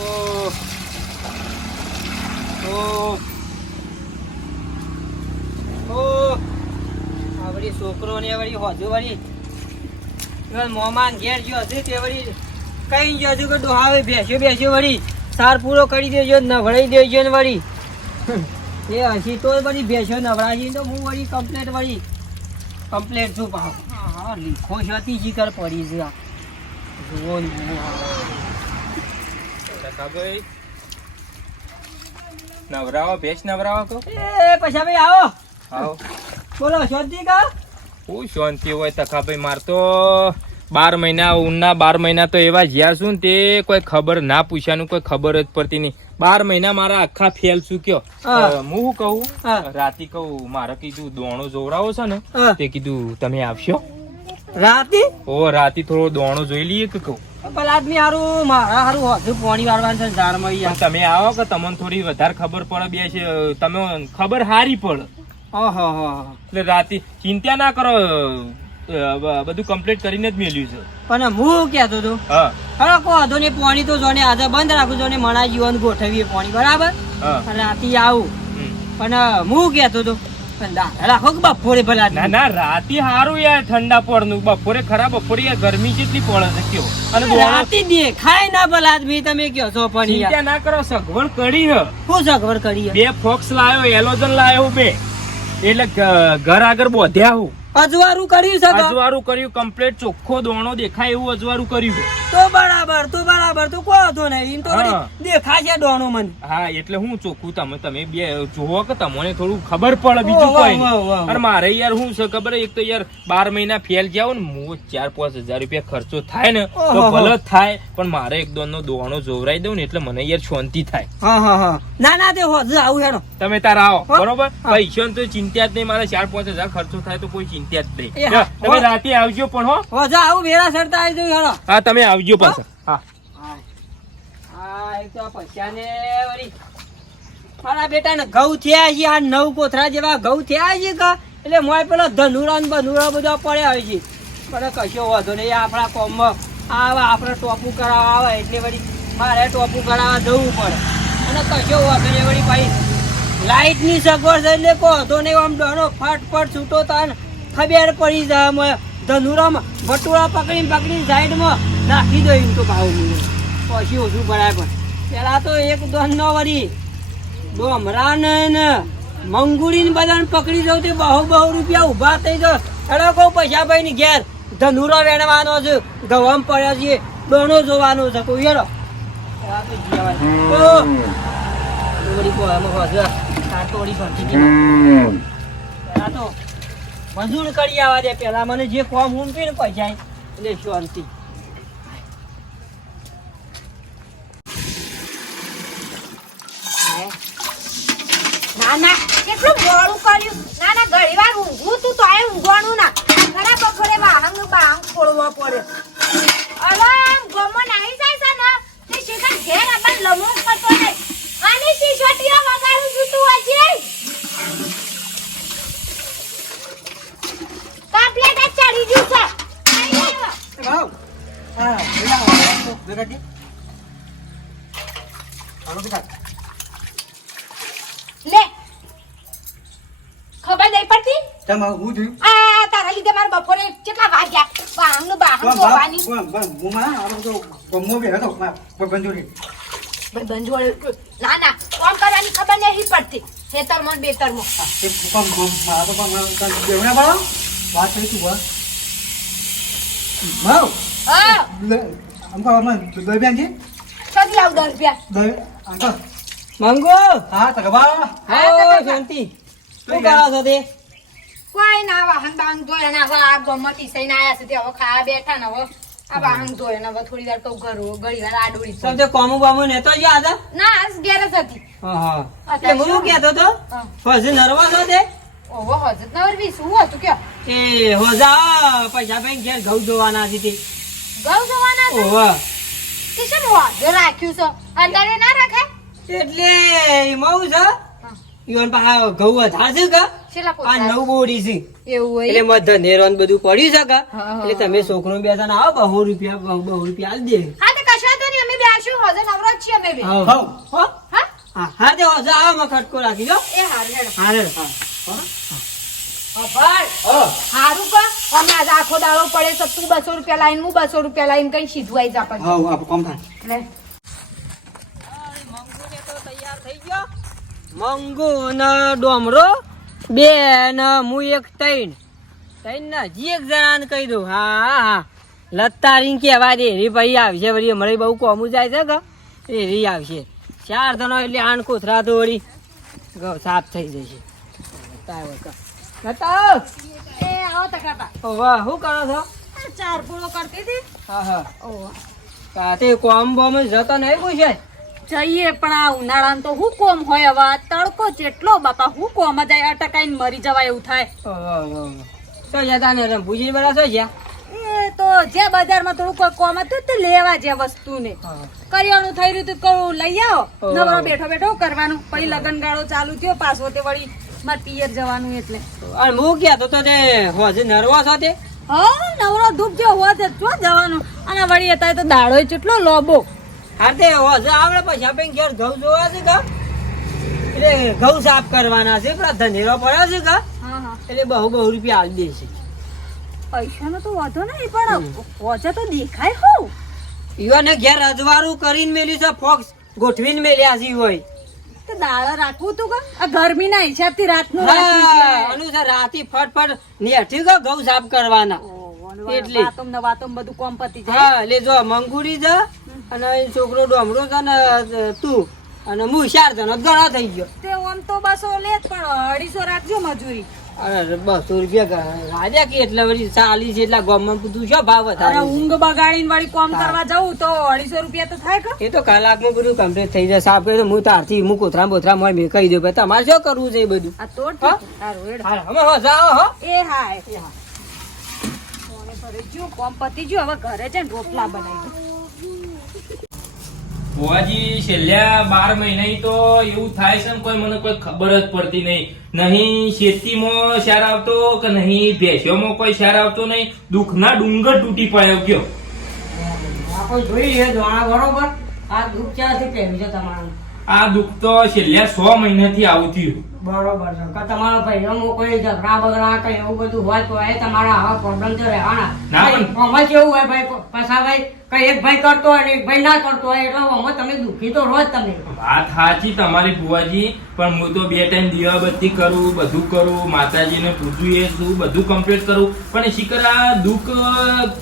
ઓહ. ઓહ. ઓહ. આ વળી છોકરો ને વળી હોજુ વળી મોમાન ઘેર ગયો હશે તે વળી કઈ ગયો હજુ કે ડોહાવે બેસ્યો બેસ્યો વળી સાર પૂરો કરી દેજો નવડાઈ દેજો ને વળી એ હસી તો વળી બેસ્યો નવડાજી તો હું વળી કમ્પ્લેટ વળી કમ્પ્લેટ છું પાછો હા લીખો છે હતી જીકર પડી છે જુઓ ને. કાકાભાઈ. નવરાવો ભેંસ નવરાવો તો? એ પૈસા ભાઈ આવો. આવો. બોલો શાંતિ કા? હું શાંતિ હોય તખાભાઈ માર તો બાર મહિના ઉના બાર મહિના તો એવા જ્યાં છું તે કોઈ ખબર ના પૂછ્યાનું કોઈ ખબર જ પડતી નહીં. બાર મહિના મારા આખા ફેલ ચૂક્યો હા. હું શું કહું. રાતે કહું મારે કીધું દોણો જોવડાવો છે ને તે કીધું તમે આવશો? રાતી? ઓ રાતે થોડો દોણો જોઈ લઈએ કે કહું. પેલા આદમી હારું મારા હારું હોજુ પોણી વાળવાનું છે ઝાડમાં તમે આવો કે તમને થોડી વધારે ખબર પડે બે છે તમે ખબર હારી પડે. ઓહો હો એટલે રાતે ચિંતા ના કરો બધું કમ્પ્લીટ કરીને જ મેલ્યું છે. પણ હું કહેતો હતો? હા. કહો વાંધો નહીં પોણી તો જોને આજે બંધ રાખું જોને મણા જીવન ગોઠવીએ પોણી બરાબર? રાતે આવું. પણ હું કહેતો હતો? પણ રાખો કે બપોરે ભલા ના ના રાતે હારું યાર ઠંડા પડનું. બપોરે ખરા બપોરે યાર ગરમી કેટલી પડે છે કયો. અને દોણો દેખાય ના ભલા આદમી તમે કહો છો પણ યાર. ના કરો સગવડ કરી હ. શું સગવડ કરી બે ફોક્સ લાયો એલોજન લાયો બે. એટલે ઘર આગળ બોધ્યા હું. અજવારું કર્યું છે તો? અજવાળું કર્યું કમ્પ્લીટ ચોખ્ખો દોણો દેખાય એવું અજવાળું કર્યું તો બરાબર તો બરાબર તો કહો તો ને એમ તો. દેખાય છે ડોણો મને. હા એટલે હું ચોખ્ખું તમે તમે બે જોવો કે તમને થોડું ખબર પડે બીજું કોઈ. અને મારે યાર હું છે ખબર? એક તો યાર બાર મહિના ફેલ જાવ ને હું ચાર પાંચ હજાર રૂપિયા ખર્ચો થાય ને તો ભલે થાય પણ મારે એક દોન નો દોણો જોવરાઈ દઉં ને એટલે મને યાર શાંતિ થાય. ના ના તે હોજ આવું હેડો. તમે તાર આવો બરોબર? પૈસા તો ચિંતા જ નહીં મારે ચાર પાંચ હજાર ખર્ચો થાય તો કોઈ ચિંતા જ નહીં. તમે રાતે આવજો પણ હો. હોજ આવું વેરા સરતા આવી જવું હેડો. હા તમે આવજો. પાછા. હા. હા એક તો પૈસાને મારા બેટાને ઘઉં થયા છે, આ નવ કોથરા જેવા ઘઉં થયા છે એટલે મોય પેલો ધનુરા ને બધા પડ્યા હોય છે. પણ કશો વાંધો નહીં, આપણા કોમમાં આવે આપણે ટોપું કરાવવા આવે એટલે વળી મારે ટોપું કરાવવા જવું પડે. અને કશો વાંધો નહીં, વળી ભાઈ લાઇટની સગવડ છે એટલે નહીં, આમ ડોનો ફટફટ છૂટો તાન ખબર પડી જાય ધનુરામાં ભટુરા પકડી પકડી સાઈડમાં નાખી દો એમ તો ભાવ પછી ઓછું ભરાય પણ. પેલા તો એક દોન નો વળી ડોમરા ને મંગુડી ને બધાને પકડી દઉં તે બહુ બહુ રૂપિયા ઊભા થઈ જાવ એટલે કહું પૈસા ભાઈ ની ઘેર ધનુરો વેણવાનો છે ગવામ પડ્યા છે ડોણો જોવાનો છે કોઈ હેડો તોડી ભરતી મંજૂર કરી આવવા દે પેલા. મને જે કોમ ઊંધી ને પૈસા એટલે શાંતિ. ના ના. કેટલું મોડું કર્યું. ના ના ઘણી વાર ઊંઘું તું તો એ ઊંઘવાનું ના. ઘણા બપોરે નું બાહંગ ખોલવા પડે. અરે આમ ગમો નાહી જાય છે ને, તે શેખર ઘેર આપણ લમો કરતો નહીં. આની શીશોટીઓ વગાડું છું તું હજી કમ્પ્લેટ જ ચડી ગયું છે આઈ આવ્યો. લે ખબર નહીં પડતી આ તારા લીધે મારે બપોરે કેટલા વાગ્યા બાહંગ બાહંગ જોવાની ભાઈ બંજોળ ના ના કોમ કરવાની ખબર નહીં પડતી ખેતરમાં બેતરમાં હા કદી લાવ દસ રૂપિયા. મંગો! હા, હા શાંતિ. શું કરો છો તે? કોઈ ના વાહન બાહન ધોય ને હવે આ ગમતી સઈને આયા છે તે હવે ખાવા બેઠા ને હવે. આ વાહન ધોય ને હવે થોડી વાર તો ઘર ઘડી વાર આડોળી તે કોમુ બામુ ને તો યાદ હા ના આજ ઘેર જ હતી. હા એટલે હું કહેતો તો હા. નર્વસ હતો ઓહો હજત નવરવી શું હતું કે? એ હોજા પૈસા ભાઈ ઘેર ઘઉં ધોવાના હતી તે. ગૌ જવાના છે ઓવા તે શેમ વાંધો રાખ્યું છે? અંદરે ના રાખાય એટલે એમાં છે? ઈવન પાછા ઘઉં વધારે છે કે? આ નવ બોડી છે. એવું એટલે હોય મધ બધું પડ્યું છે કે? એટલે તમે છોકરો બે જણા આવો બહુ રૂપિયા બહુ રૂપિયા આલી દે. હા તો કશા તો નહીં. અમે બે કશું હજે નવરો જ છીએ અમે બી. હો. હો હા? હા હા તે હોજો. આવો માં ખટકો રાખી દો. એ હારું હેડો. હા. રે હા. અભણ, હારું કર અમે આજે આખો દાડો પડે તો તું બસો રૂપિયા લાઈન હું બસો રૂપિયા લાઈન કઈ સીધું આઈ જા પછી. હા કોમ થાય. મંગુ ને ડોમરો બે ને હું એક ત્રણ ત્રણ ને હજી એક જણાને કહી દઉં. હા હા લતારી કેવા દે રી ભાઈ આવશે વળી અમારે બહુ કોમું જાય છે કે રી આવશે ચાર જણો એટલે આણ કોથરા તો વળી ગૌ સાફ થઈ જશે. બતાવો તો. બતાવો. એ આવો તકાપા. ઓ વાહ શું કરો છો? ચાર પૂળો કરતી હતી. હા હા. ઓહો. કાતે કોમ બોમ જતો નહીં પૂછે? જઈએ પણ આ ઉનાળામાં તો હું કોમ હોય? હવે તડકો જેટલો બાપા હું કોમ? જાય અટકાઈને મરી જવાય એવું થાય. શું જતા ને ભૂજી બરા શું જ્યાં? એ તો જે બજારમાં થોડું કોઈ કોમ હતું તે લેવા જે વસ્તુને. કરિયાણું થઈ રહ્યું હતું લઈ આવો. નવરો બેઠો બેઠો કરવાનું. પછી લગન ગાળો ચાલુ થયો પાછો તે વળી મારે પિયર જવાનું એટલે. અને હું ગયા તો તને હોજે નરવા સાથે? તે હા નવરો ધૂપ જો હોજે છે જો જવાનું. અને વળી અત્યારે તો દાડો કેટલો લોબો. હાતે હોજે આવડે પછી આપણે ઘેર ઘઉં જોવા છે કા એટલે ઘઉં સાફ કરવાના છે પેલા ધનેરો પડ્યો છે કા હા હા. એટલે બહુ બહુ રૂપિયા આલી દેશે પૈસાનો તો વાંધો નહીં પણ હોજે તો દેખાય હો ઈવાને ઘેર અજવાળું કરીને મેલ્યું છે ફોક્સ ગોઠવીને મેલ્યા છે હોય તો દાડો રાખવું તું કા? આ ગરમીના હિસાબથી રાતનું રાખ્યું છે. રાતી ફટફટ નેઠી ગયો ઘઉં સાફ કરવાના. એટલે. વાતોમ વાતોમ બધું કોમ પતી જાય. હા એટલે જો મંગુરી છે અને છોકરો ડોમરો છે ને તું અને હું ચાર જણો ઘણા થઈ ગયો. તે આમ તો બસો લે પણ અઢીસો રાખજો મજૂરી. અરે બસો રૂપિયા રાજા કે એટલે વળી ચાલીસ એટલા ગામમાં બધું શું ભાવ વધારે? ઊંઘ બગાડીને વળી કોમ કરવા જવું તો અઢીસો રૂપિયા તો થાય કે એ તો કલાકમાં બધું કમ્પ્લીટ થઈ જાય. સાફ કરી હું તારથી હું કોથરા બોથરા મોય મેં કહી દઉં. તમારે શું કરવું છે એ બધું? આ તો હા? જાઓ હો એ હા એ. હા કોમ પતી ગયું હવે ઘરે છે ને રોટલા બનાવી દો. છેલ્લા બાર મહિના તો એવું થાય છે ને કોઈ મને કોઈ ખબર જ પડતી નહીં. નહીં શેતીમાં શેર આવતો કે નહીં ભેંસોમાં કોઈ શેર આવતો નહીં? દુઃખના ડુંગર તૂટી પડ્યો ગયો. આપણે જોઈએ દોણા બરોબર આ દુઃખ ક્યાંથી પહેર્યું છે તમારું? આ દુઃખ તો છેલ્લા સો મહિનાથી આવું થયું બરોબર છે. કે તમારા ભાઈઓમાં કોઈ ઝઘડા બગડા કઈ એવું બધું હોય તો એ તમારા આવા પ્રોબ્લેમ તો રહેવાના. આમાં કેવું હોય ભાઈ? પાછા ભાઈ કઈ એક ભાઈ કરતો હોય એક ભાઈ ના કરતો હોય એટલે આમાં તમે દુખી તો રોજ તમે. વાત સાચી તમારી બુવાજી પણ હું તો બે ટાઈમ દીવાબત્તી કરું બધું કરું માતાજીને પૂજું એ શું બધું કમ્પ્લીટ કરું. પણ શીકર આ દુઃખ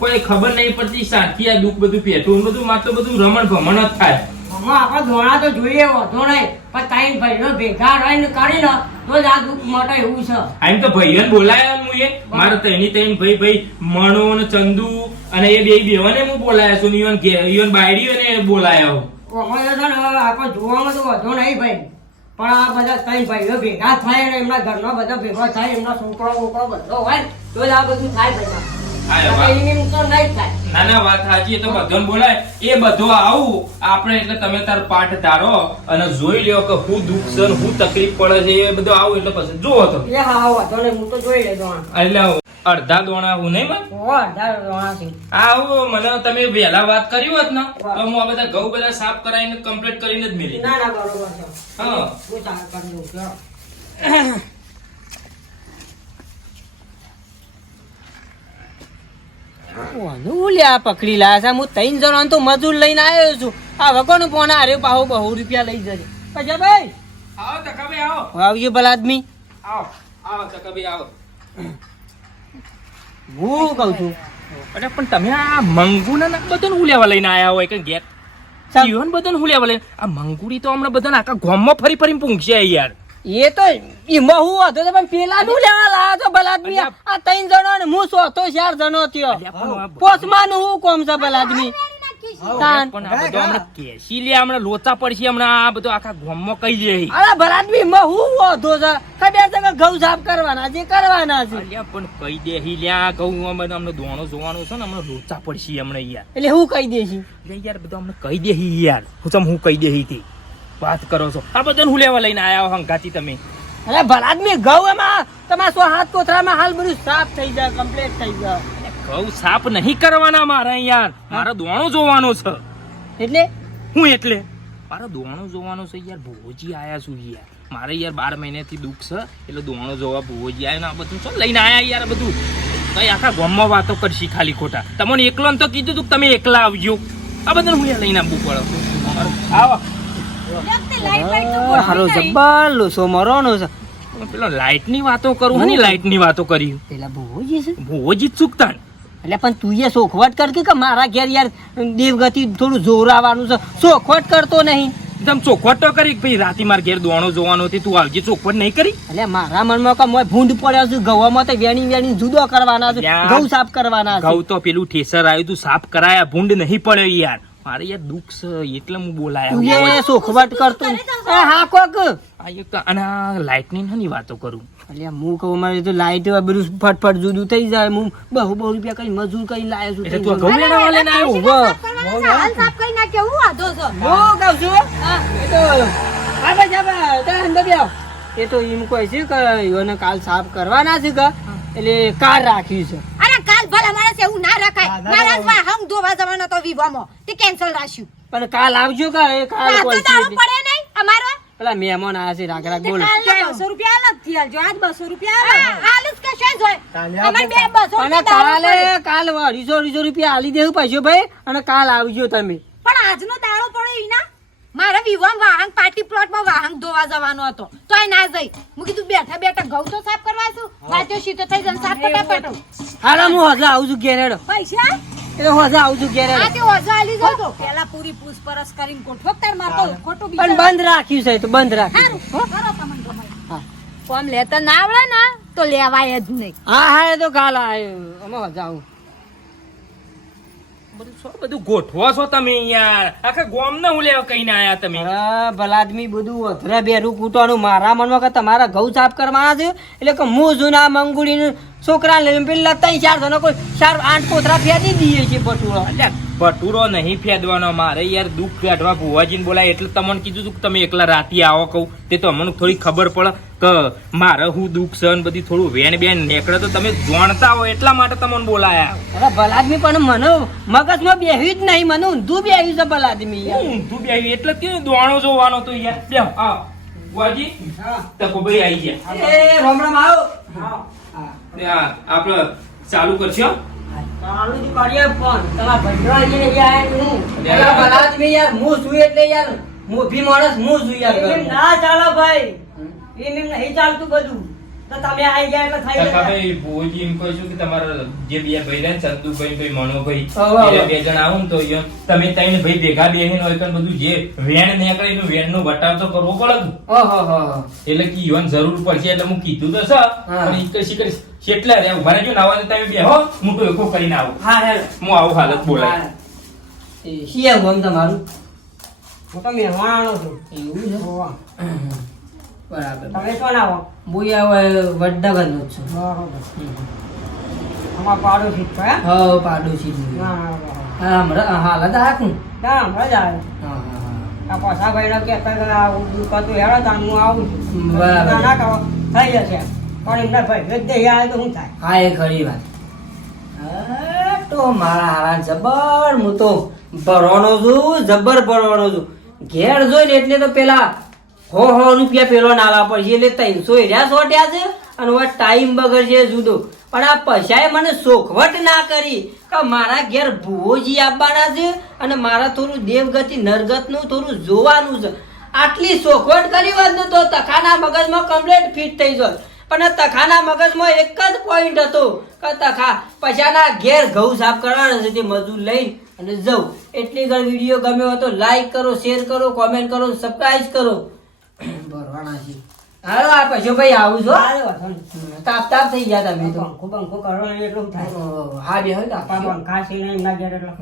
કોઈ ખબર નહીં પડતી સાચી આ દુઃખ બધું પેટું બધું માત્ર બધું રમણ ભમણ જ થાય. આમાં આપણે ધોણા તો જોઈએ વધો નહીં પણ ત્રણ ભાઈઓ ભેગા રહીને કરીને તો જ આ દુઃખ માટે એવું છે. આમ તો ભાઈઓને બોલાયા હું એ. મારા ત્રણેય ત્રણ ભાઈ ભાઈ મણો ને ચંદુ અને એ બે બેવાને હું બોલાયા છું ઈવન ઈવન બાયડીઓને બોલાયા અમારે આપણે જોવામાં તો વધો નહીં ભાઈ. પણ આ બધા ત્રણ ભાઈઓ ભેગા થાય અને એમના ઘરનો બધા ભેગો થાય એમના છોકરો બોકરો બધો હોય તો જ આ બધું થાય ભાઈ. ના ના વાત સાચી તો બધોને બોલાય. એ બધો આવું. આપણે એટલે તમે તાર પાઠ ધારો અને જોઈ લ્યો કે હું દુઃખ છે હું તકલીફ પડે છે એ બધું આવું એટલે પછી જોવો તો. એ હા તો જોઈ લેજો એટલે અડધા દોણા હું નહીં મન. આવું મને તમે વહેલા વાત કરી હોત ને તો હું. આ બધા ઘઉં બધા સાફ કરાવીને કમ્પ્લીટ કરીને જ મિલી ના ના બરોબર છે હા. હું લ્યા પકડી લાયા છે. હું ત્રણ જણા તો મજૂર લઈને આવ્યો છું. આ વગોનું પોણા હારે પાહો બહુ રૂપિયા લઈ જજે. પછી ભાઈ! આવો તકાભાઈ આવો. આવજો ભલા આદમી આવો આવો તકાભાઈ આવો. હું કહું છું. અરે પણ તમે આ મંગુના ના બધાને હું લેવા લઈને આયા હોય કે ગેટ. જીવન બધાને હું લેવા લઈને આ મંગુરી તો હમણાં બધાને આખા ગોમમાં ફરી ફરી પૂંછશે યાર. એ તો એમાં હું હતો તો પણ પેલા નું લેવા લાયા છો ભલા આદમી આ ત્રણ જણો ને હું સોતો ચાર જણો થયો. પોસમાં નું હું કોમ છે હમણાં લોચા પડશે હમણાં આ બધો આખા ગામમાં કહી દે. અરે ભલા માં હું વાંધો છે? ખબર છે કે ઘઉં સાફ કરવાના છે કરવાના છે? પણ કહી દે હી લ્યા કહું અમે અમને દોણો જોવાનું છે ને અમને લોચા પડશે હમણાં યાર. એટલે હું કહી દઈશ. યાર બધો અમને કહી દે યાર. હું તમ હું દે તે. વાત કરો છો? આ બધાને હું લેવા લઈને આવ્યા હો હંગાતી તમે. અરે ભલાદ આદમી ઘઉં એમાં તમારા સો હાથ કોથરામાં હાલ બધું સાફ થઈ જાય કમ્પ્લીટ થઈ જાય. ઘઉં સાફ નહીં કરવાના મારે યાર. મારે દોણો જોવાનો છે. એટલે? હું એટલે? મારો દોણો જોવાનો છે યાર ભોજી આયા છું યાર. મારે યાર બાર મહિનાથી દુઃખ છે એટલે દોણો જોવા ભોજી આયા ને આ બધું. શું લઈને આયા યાર બધું. કઈ આખા ગામમાં વાતો કરશી ખાલી ખોટા. તમને એકલો તો કીધું તું તમે એકલા આવજો. આ બધું હું યાર લઈને આવવું પડે. આવો. હારો ગોઠવી લોસો મરવાનો છે. પેલો લાઈટની વાતો કરું હે લાઈટની વાતો કરી. પેલા ભોજી છે. ભોજી ચૂકતા એટલે પણ તું એ સોખવટ કર કે મારા ઘેર યાર દેવગતિ થોડું જોરાવાનું છે? સોખવટ કરતો નહીં. તમ ચોખવટ તો કરી કે ભાઈ રાતી માર ઘેર દોણો જોવાનો હતી તું આવજે ચોખવટ નહીં કરી? એટલે મારા મનમાં કે મોય ભૂંડ પડ્યો છું ગવામાં તો વેણી વેણી જુદો કરવાના છે ઘઉં સાફ કરવાના છે. ઘઉં તો પેલું ઠેસર આવ્યું તું સાફ કરાયા ભૂંડ નહીં પડ્યો યાર. મારે યાર દુઃખ છે એટલે હું તું બોલાયા એ સોખવટ કરતો? એ હા કોક. આ એક અને લાઈટની ની વાતો કરું. એટલે હું કહું મારે તો લાઈટ બધું ફટફટ જુદું થઈ જાય. હું બહુ બહુ રૂપિયા કઈ મજૂર કઈ લાયો છું એટલે તું ઘઉં લેવા અરે, લઈને આવ્યો? પેશી સાફ હાલ સાફ કરી નાખ્યો. હું વાંધો છો? હો કહું છું? હા. એ તો આ બાજુ આ તારા અંદર બેહો. એ તો એમ કહે છે કે એને કાલ સાફ કરવાના છે કે? એટલે કાર રાખી છે અરે કાલ ભલા માણસ એવું ના રખાય. મારા જ હમ ધોવા જવાનો તો વિવામો તે કેન્સલ રાખ્યું. પણ કાલ આવજો કે એ કાલ કોઈ પડે નહીં અમારો? પેલા મહેમાન આવ્યા છે રાખ રાખ બોલો. 200 રૂપિયા અલગથી આલજો. આજ બસો રૂપિયા હાલ જ કશો જ હોય? અમારે બે 200 અને કાલે કાલ 200 200 રૂપિયા આલી દેવું પાછો ભાઈ અને કાલ આવજો તમે. પણ આજનો દાડો પડે ઈના મારા વિવાહ વાહન પાર્ટી પ્લોટમાં વાહન ધોવા જવાનો હતો. તોય ના જઈ. હું કીધું બેઠા બેઠા ઘઉં તો સાફ કરવા છું વાંચો સીધો થઈ જન સાફ ફટાફટ હાલો હું હજુ આવું છું ઘેરેડો પૈસા? એ હજુ આવું છું ઘેર આ તે ઓઝા આલી જતો પેલા પૂરી પૂછપરછ કરીને કોઠો તાર મારતો ખોટું પણ બંધ રાખ્યું છે તો બંધ રાખ્યું કરો તમને ગમે. કોમ લેતા ના આવડે ને તો લેવાય જ નહીં. હા હા એ તો કાલ આવ્યો અમે હજુ આવું. બધું ગોઠવો છો તમે યાર આખા ગોમ ને હું લેવા કહીને આયા તમે? અરે બધું વધરે બેરું કૂટવાનું. મારા મનમાં કે તમારા ઘઉં સાફ કરવાના છે? એટલે કે હું જૂના મંગુડી છોકરા લઈને પેલા ત્રણ ચાર જણા કોઈ ચાર આઠ કોથરા ફેંદી દઈએ છીએ બટુરો અલ્યા ભટુરો નહીં ફેદવાનો મારે યાર દુઃખ ફેદવા ભુવાજીને બોલાય એટલે તમને કીધું તું કે તમે એકલા રાતે આવો કહું. તે તો અમને થોડી ખબર પડે કે મારે હું દુઃખ સહન બધી થોડું વેણ બેન નીકળે તો તમે જાણતા હો એટલા માટે તમને બોલાયા. અરે ભલાદમી પણ મને મગજમાં બેહ્યું જ નહીં મને ઊંધું બેહ્યું છે ભલાદમી ઊંધું બેહ્યું એટલે કેવું દોણો જોવાનો તો યાર? લ્યો આ ભુવાજી તકો ભાઈ આવી ગયા. એ રામ રામ આવો. હા. આપણે ચાલુ કરશો જ કરીએ તમારા ભંડરા આવીને યાર હું. અલા ભલા યાર હું છું એટલે યાર મોભી માણસ હું છું યાર ના ચાલો ભાઈ. એમ નહીં ચાલતું બધું. તો તમે આવી ગયા એટલે થઈ જતા ભાઈ ભુવાજી એમ કહું છું કે તમારા જે બે ભાઈ રહે ને ચંદુભાઈ ભાઈ મનોભાઈ હા, હા, એ હા. બે જણ આવો તો ઈયો તમે ત્રણ ભાઈ ભેગા બેહીને હોય તો બધું જે વેણ નીકળે એનું વેણ નો વટાવ તો કરવો પડે ને. ઓહો હો હો એટલે કે ઈવન જરૂર પડશે એટલે હું કીધું તો સર. પણ ઈ તો શીખર કેટલા રે ઊભા રહેજો ને તો તમે બેહો હું તો એકો કરીને આવું. હા હું આવું હાલત બોલાય. શિયા ગમ તમારું? હું તો મહેમાનો છું. એવું છે? બરાબર તમે શું આવો? બોયા વડનગરનો છું. બરોબર. પાડોશી છો, હે? હા પાડોશી. ના, હા હમણાં હાલત હાકું ના, હમણાં જ આવ્યો. હા હા પાછા ભાઈનો કહેતા કે આ દુકાન તો હેડો તાણ હું આવું છું. ના, ના કરો. થઈ જશે પણ એમના ભાઈ જ દઈ આવે તો શું થાય? હા એ ખરી વાત. તો મારા હારા જબર હું તો ભરવાનો છું જબર ભરવાનો છું. ઘેર જોઈને એટલે તો પેલા હો હો, રૂપિયા પેલો નાલા પડશે એટલે ત્રણસો એર્યા સોટ્યા છે અને હવે ટાઈમ બગડશે જુદો. પણ આ પૈસાએ મને સોખવટ ના કરી કે મારા ઘેર ભુવોજી આવવાના છે અને મારા થોડું દેવગતિ, નરગતનું થોડું જોવાનું છે. આટલી સોખવટ કરી હોત ને તો તખાના મગજમાં કમ્પ્લેટ ફિટ થઈ જાય પણ તખાના મગજમાં એક જ પોઈન્ટ હતો કે તખા પૈસાના ઘેર ઘઉં સાફ કરવાના છે તે મજૂર લઈ અને જવું એટલી ઘર વીડિયો ગમ્યો તો લાઈક કરો શેર કરો કોમેન્ટ કરો સબસ્ક્રાઈબ કરો. ભરવાના છે. હાલો આ પૈસો ભાઈ આવું છો? તાપ તાપ થઈ ગયા તમે તો. પંખો બંખો કરવાનો એટલું થાય. હા બે હોય તો પંખા છે ને એમના ઘેર એટલે.